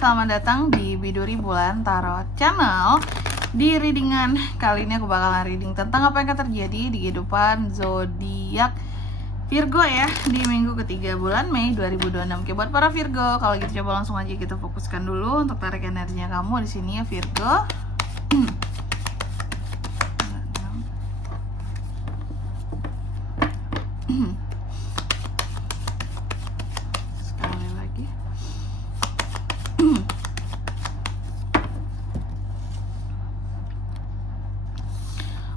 selamat datang di Biduri Bulan Tarot Channel. Di readingan kali ini aku bakalan reading tentang apa yang akan terjadi di kehidupan zodiak Virgo ya di minggu ketiga bulan Mei 2026. Oke, buat para Virgo, kalau gitu coba langsung aja kita fokuskan dulu untuk tarik energinya kamu di sini ya Virgo. Sekali lagi.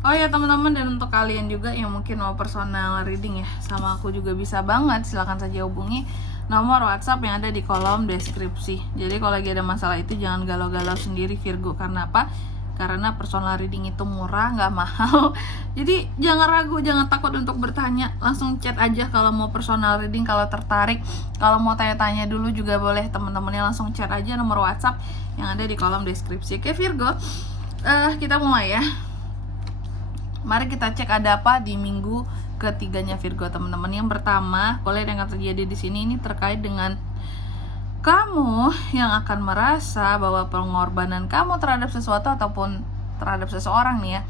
Oh ya teman-teman, dan untuk kalian juga yang mungkin mau personal reading ya sama aku juga bisa banget, silahkan saja hubungi nomor WhatsApp yang ada di kolom deskripsi. Jadi kalau lagi ada masalah itu jangan galau-galau sendiri Virgo. Karena apa? Karena personal reading itu murah, nggak mahal. Jadi jangan ragu, jangan takut untuk bertanya, langsung chat aja kalau mau personal reading, kalau tertarik. Kalau mau tanya-tanya dulu juga boleh teman-temannya, langsung chat aja nomor WhatsApp yang ada di kolom deskripsi. Oke Virgo, kita mulai ya. Mari kita cek ada apa di minggu ketiganya Virgo teman-teman. Yang pertama, kalau yang akan terjadi di sini ini terkait dengan kamu yang akan merasa bahwa pengorbanan kamu terhadap sesuatu ataupun terhadap seseorang nih ya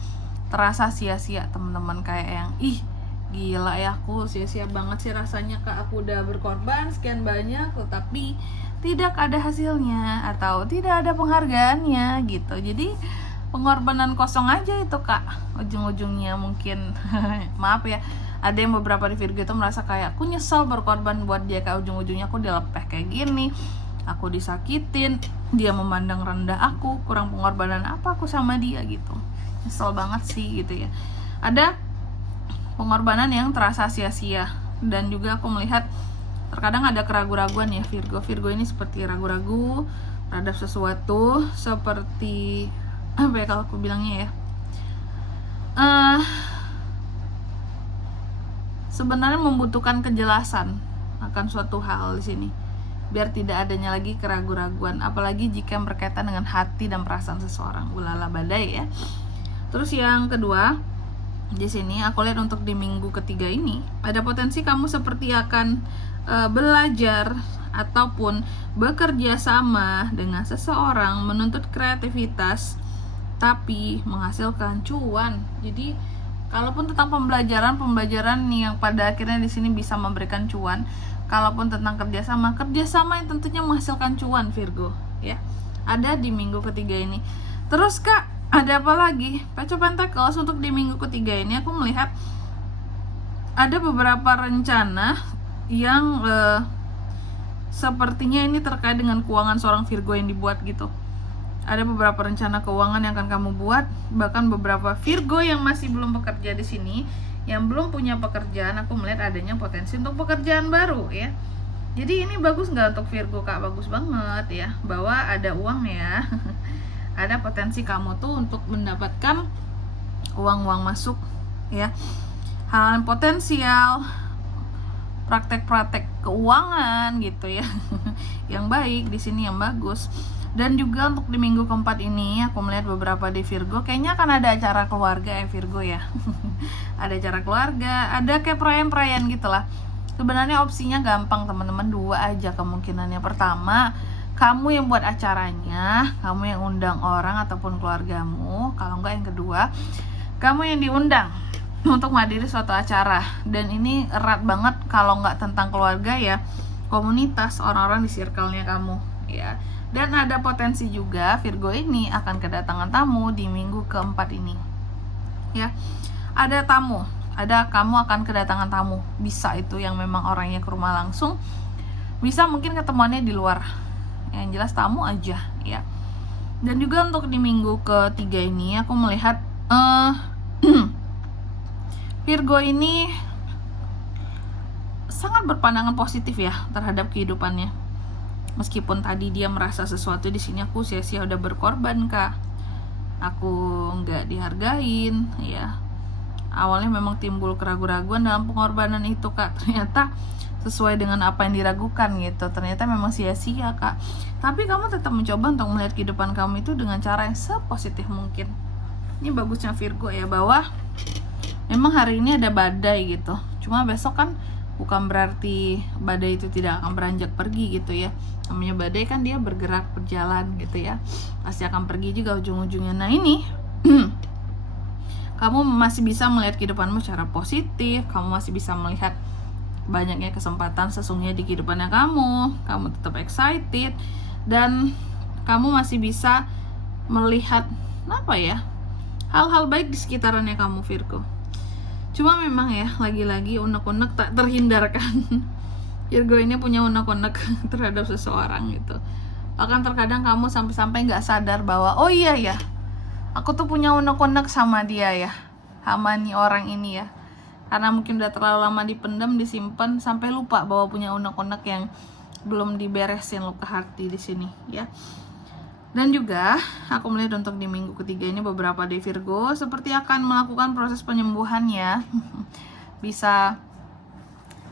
terasa sia-sia teman-teman. Kayak yang gila ya, aku sia-sia banget sih rasanya Kak, aku udah berkorban sekian banyak tetapi tidak ada hasilnya atau tidak ada penghargaannya gitu. Jadi pengorbanan kosong aja itu Kak, ujung-ujungnya mungkin maaf ya, ada yang beberapa di Virgo itu merasa kayak aku nyesel berkorban buat dia, Kak, ujung-ujungnya aku dilepeh kayak gini, aku disakitin, dia memandang rendah aku, kurang pengorbanan apa aku sama dia gitu. Nyesel banget sih gitu ya. Ada pengorbanan yang terasa sia-sia, dan juga aku melihat terkadang ada keraguan-raguan ya Virgo. Virgo ini seperti ragu-ragu terhadap sesuatu, seperti apa ya kalau aku bilangnya ya, sebenarnya membutuhkan kejelasan akan suatu hal di sini biar tidak adanya lagi keraguan-raguan, apalagi jika berkaitan dengan hati dan perasaan seseorang. Ulala badai ya. Terus yang kedua di sini aku lihat untuk di minggu ketiga ini ada potensi kamu seperti akan belajar ataupun bekerja sama dengan seseorang, menuntut kreativitas tapi menghasilkan cuan. Jadi kalaupun tentang pembelajaran yang pada akhirnya di sini bisa memberikan cuan, kalaupun tentang kerjasama yang tentunya menghasilkan cuan Virgo ya, ada di minggu ketiga ini. Terus Kak, ada apa lagi? Page of Pentacles untuk di minggu ketiga ini aku melihat ada beberapa rencana yang sepertinya ini terkait dengan keuangan seorang Virgo yang dibuat gitu. Ada beberapa rencana keuangan yang akan kamu buat, bahkan beberapa Virgo yang masih belum bekerja di sini, yang belum punya pekerjaan, aku melihat adanya potensi untuk pekerjaan baru ya. Jadi ini bagus nggak untuk Virgo Kak? Bagus banget ya, bahwa ada uang ya. Ada potensi kamu tuh untuk mendapatkan uang masuk ya. Hal potensial, praktek-praktek keuangan gitu ya. Yang baik di sini, yang bagus. Dan juga untuk di minggu keempat ini aku melihat beberapa di Virgo kayaknya akan ada acara keluarga ya Virgo ya. Ada acara keluarga, ada kayak perayaan-perayaan gitulah. Sebenarnya opsinya gampang teman-teman, dua aja kemungkinannya. Pertama, kamu yang buat acaranya, kamu yang undang orang ataupun keluargamu. Kalau enggak yang kedua, kamu yang diundang untuk menghadiri suatu acara. Dan ini erat banget kalau enggak tentang keluarga ya, komunitas, orang-orang di circle-nya kamu ya. Dan ada potensi juga Virgo ini akan kedatangan tamu di minggu keempat ini ya. Ada tamu, ada kamu akan kedatangan tamu. Bisa itu yang memang orangnya ke rumah langsung, bisa mungkin ketemuannya di luar, yang jelas tamu aja ya. Dan juga untuk di minggu ketiga ini aku melihat Virgo ini sangat berpandangan positif ya terhadap kehidupannya. Meskipun tadi dia merasa sesuatu di sini, aku sia-sia udah berkorban Kak, aku nggak dihargain ya. Awalnya memang timbul keraguan-raguan dalam pengorbanan itu Kak, ternyata sesuai dengan apa yang diragukan gitu, ternyata memang sia-sia Kak. Tapi kamu tetap mencoba untuk melihat kehidupan kamu itu dengan cara yang sepositif mungkin. Ini bagusnya Virgo ya, bahwa memang hari ini ada badai gitu, cuma besok kan bukan berarti badai itu tidak akan beranjak pergi gitu ya. Namanya badai kan dia bergerak, berjalan gitu ya, pasti akan pergi juga ujung-ujungnya. Nah ini kamu masih bisa melihat kehidupanmu secara positif, kamu masih bisa melihat banyaknya kesempatan sesungguhnya di kehidupannya kamu tetap excited, dan kamu masih bisa melihat apa ya, hal-hal baik di sekitarannya kamu, Virgo. Cuma memang ya, lagi-lagi unek-unek tak terhindarkan. Virgo ini punya unek-unek terhadap seseorang gitu. Bahkan terkadang kamu sampai-sampai nggak sadar bahwa oh iya ya, aku tuh punya unek-unek sama dia ya, sama nih orang ini ya. Karena mungkin udah terlalu lama dipendam, disimpan, sampai lupa bahwa punya unek-unek yang belum diberesin luka hati di sini ya. Dan juga aku melihat untuk di minggu ketiga ini beberapa dari Virgo seperti akan melakukan proses penyembuhan ya. Bisa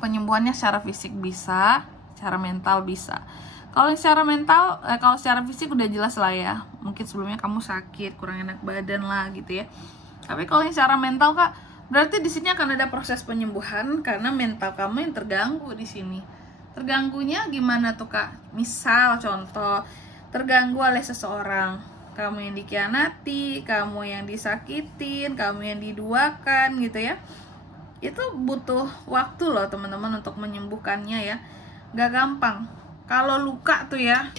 penyembuhannya secara fisik, bisa secara mental, bisa. Kalau secara mental, kalau secara fisik udah jelas lah ya, mungkin sebelumnya kamu sakit, kurang enak badan lah gitu ya. Tapi kalau yang secara mental Kak, berarti di sini akan ada proses penyembuhan karena mental kamu yang terganggu di sini. Terganggunya gimana tuh Kak? Misal contoh, terganggu oleh seseorang, kamu yang dikhianati, kamu yang disakitin, kamu yang diduakan gitu ya. Itu butuh waktu loh teman-teman untuk menyembuhkannya ya, gak gampang. Kalau luka tuh ya,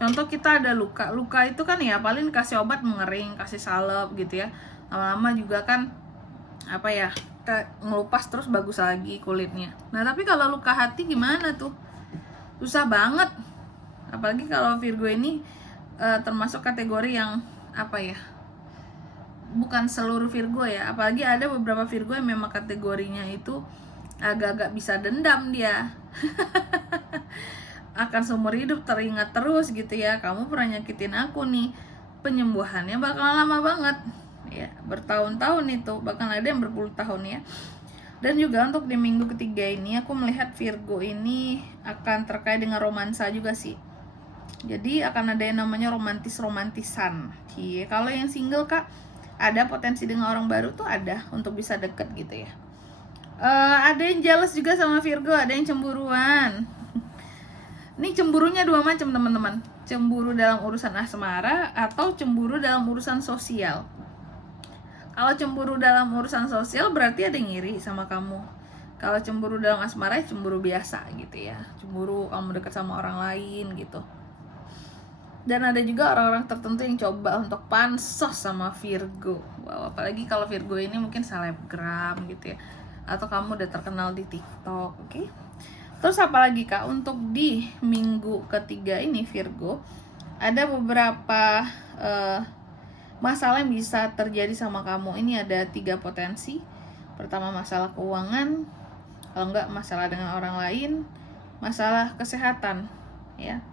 contoh kita ada luka itu kan ya paling kasih obat mengering, kasih salep gitu ya, lama-lama juga kan apa ya, ngelupas terus bagus lagi kulitnya. Nah tapi kalau luka hati gimana tuh, susah banget. Apalagi kalau Virgo ini termasuk kategori yang apa ya, bukan seluruh Virgo ya, apalagi ada beberapa Virgo yang memang kategorinya itu agak-agak bisa dendam dia. Akan seumur hidup teringat terus gitu ya, kamu pernah nyakitin aku nih. Penyembuhannya bakal lama banget ya, bertahun-tahun itu, bahkan ada yang berpuluh tahun ya. Dan juga untuk di minggu ketiga ini aku melihat Virgo ini akan terkait dengan romansa juga sih. Jadi akan ada yang namanya romantisan. Kalau yang single Kak, ada potensi dengan orang baru tuh ada untuk bisa deket gitu ya. Ada yang jealous juga sama Virgo, ada yang cemburuan. Ini cemburunya dua macam teman-teman. Cemburu dalam urusan asmara atau cemburu dalam urusan sosial. Kalau cemburu dalam urusan sosial berarti ada yang ngiri sama kamu. Kalau cemburu dalam asmara cemburu biasa gitu ya. Cemburu kamu dekat sama orang lain gitu. Dan ada juga orang-orang tertentu yang coba untuk pansos sama Virgo. Wow, apalagi kalau Virgo ini mungkin selebgram gitu ya, atau kamu udah terkenal di TikTok, oke? Terus apalagi Kak, untuk di minggu ketiga ini Virgo, ada beberapa masalah yang bisa terjadi sama kamu. Ini ada 3 potensi. Pertama masalah keuangan, kalau enggak masalah dengan orang lain, masalah kesehatan ya.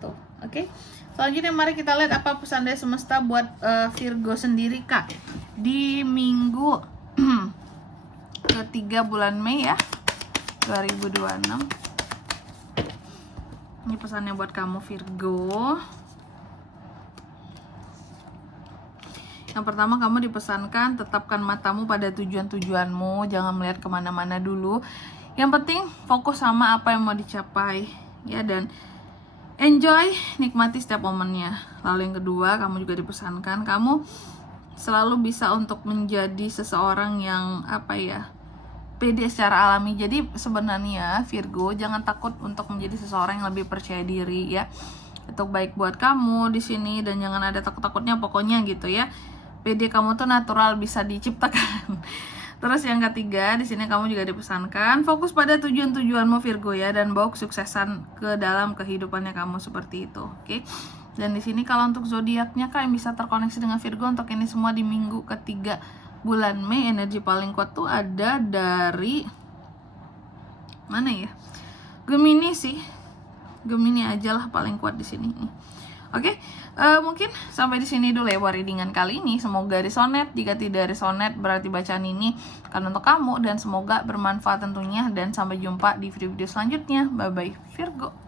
Tuh, oke. Selanjutnya mari kita lihat apa pesan dari semesta buat Virgo sendiri Kak di minggu ketiga bulan Mei ya 2026. Ini pesannya buat kamu Virgo. Yang pertama, kamu dipesankan tetapkan matamu pada tujuan-tujuanmu, jangan melihat kemana-mana dulu. Yang penting fokus sama apa yang mau dicapai ya, dan enjoy, nikmati setiap momennya. Lalu yang kedua, kamu juga dipesankan kamu selalu bisa untuk menjadi seseorang yang apa ya, pede secara alami. Jadi sebenarnya Virgo jangan takut untuk menjadi seseorang yang lebih percaya diri ya. Itu baik buat kamu di sini, dan jangan ada takut-takutnya pokoknya gitu ya. Pede kamu tuh natural, bisa diciptakan. Terus yang ketiga, di sini kamu juga dipesankan fokus pada tujuan-tujuanmu Virgo ya, dan bawa kesuksesan ke dalam kehidupannya kamu seperti itu. Oke. Dan di sini kalau untuk zodiaknya Kak yang bisa terkoneksi dengan Virgo untuk ini semua di minggu ketiga bulan Mei, energi paling kuat tuh ada dari mana ya? Gemini sih. Gemini aja lah paling kuat di sini. Oke, mungkin sampai di sini dulu ya buat readingan kali ini. Semoga resonate. Jika tidak resonate berarti bacaan ini kan untuk kamu, dan semoga bermanfaat tentunya. Dan sampai jumpa di video-video selanjutnya. Bye bye Virgo.